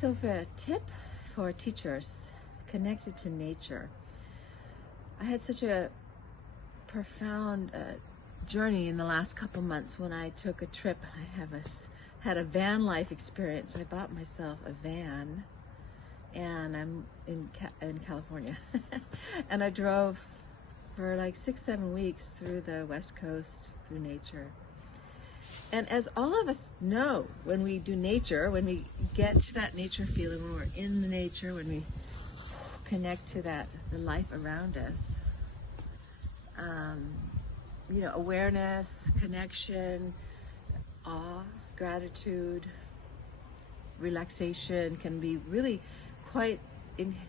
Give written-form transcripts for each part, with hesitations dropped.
So for a tip for teachers connected to nature, I had such a profound journey in the last couple months when I took a trip. I had a van life experience. I bought myself a van, and I'm in California, and I drove for like 6-7 weeks through the West Coast through nature. And as all of us know, when we do nature, when we get to that nature feeling, when we're in the nature, when we connect to the life around us, awareness, connection, awe, gratitude, relaxation can be really quite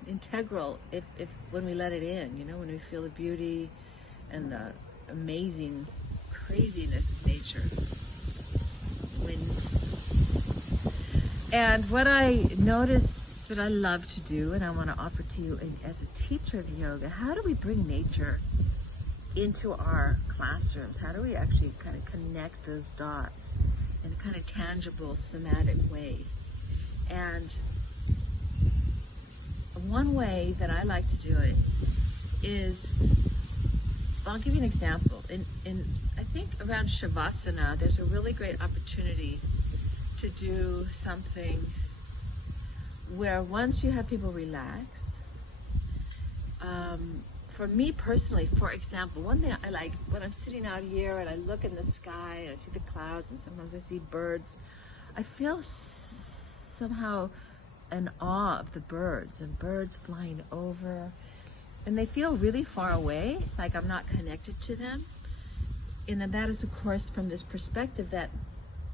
integral if when we let it in, when we feel the beauty and the amazing craziness of nature. Wind. And what I notice that I love to do, and I want to offer to you as a teacher of yoga, how do we bring nature into our classrooms? How do we actually kind of connect those dots in a kind of tangible, somatic way? And one way that I like to do it is, I'll give you an example. In I think around Shavasana, there's a really great opportunity to do something where once you have people relax, for me personally, for example, one thing I like when I'm sitting out here and I look in the sky and I see the clouds and sometimes I see birds, I feel somehow an awe of the birds and birds flying over, and they feel really far away, like I'm not connected to them. And then that is, of course, from this perspective that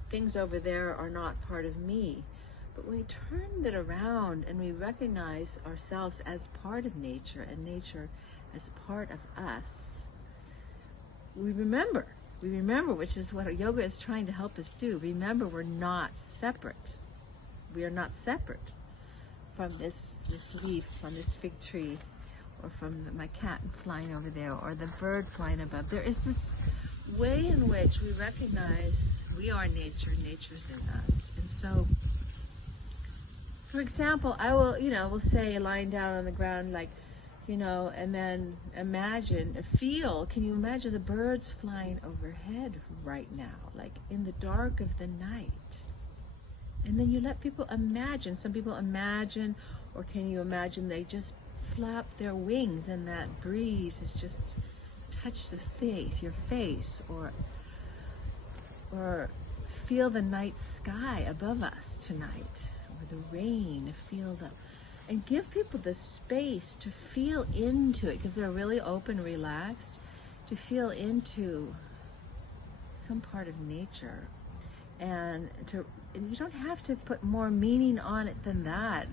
things over there are not part of me. But when we turn that around and we recognize ourselves as part of nature and nature as part of us, we remember, which is what yoga is trying to help us do. Remember, we're not separate. We are not separate from this leaf, from this fig tree, or from my cat flying over there, or the bird flying above. There is this way in which we recognize we are nature, nature's in us. And so, for example, I will, we'll say lying down on the ground, like, and then can you imagine the birds flying overhead right now, like in the dark of the night? And then you let people imagine. Some people imagine, or can you imagine they just flap their wings and that breeze has just touched your face, or feel the night sky above us tonight, or the rain, and give people the space to feel into it, because they're really open, relaxed, to feel into some part of nature. And you don't have to put more meaning on it than that.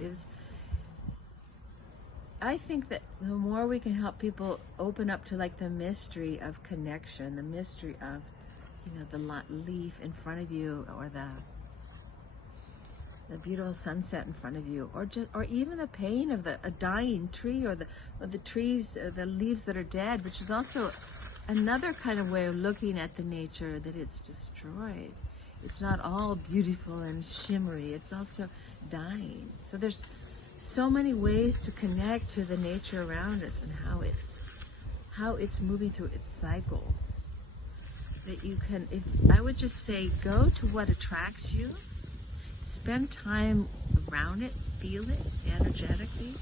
I think that the more we can help people open up to like the mystery of connection, the mystery of, the leaf in front of you, or the beautiful sunset in front of you, or even the pain of a dying tree, or the trees, the leaves that are dead, which is also another kind of way of looking at the nature, that it's destroyed. It's not all beautiful and shimmery. It's also dying. So there's so many ways to connect to the nature around us and how it's moving through its cycle. That you can, I would just say, go to what attracts you, spend time around it, feel it energetically,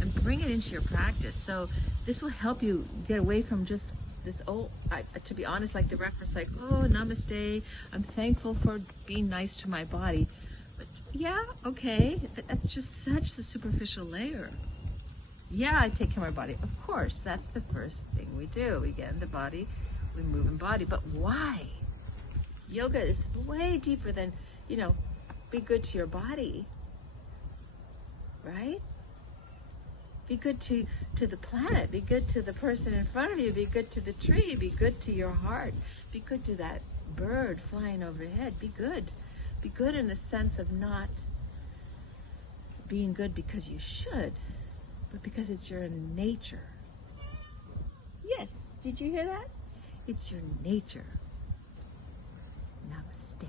and bring it into your practice. So this will help you get away from just this to be honest, like the reference, like, oh, namaste, I'm thankful for being nice to my body. But yeah, okay, that's just such the superficial layer. Yeah, I take care of my body. Of course, that's the first thing we do. We get in the body, we move in body. But why? Yoga is way deeper than, be good to your body, right? Be good to the planet, be good to the person in front of you, be good to the tree, be good to your heart, be good to that bird flying overhead. Be good. Be good in the sense of not being good because you should, but because it's your nature. Yes, did you hear that? It's your nature. Namaste.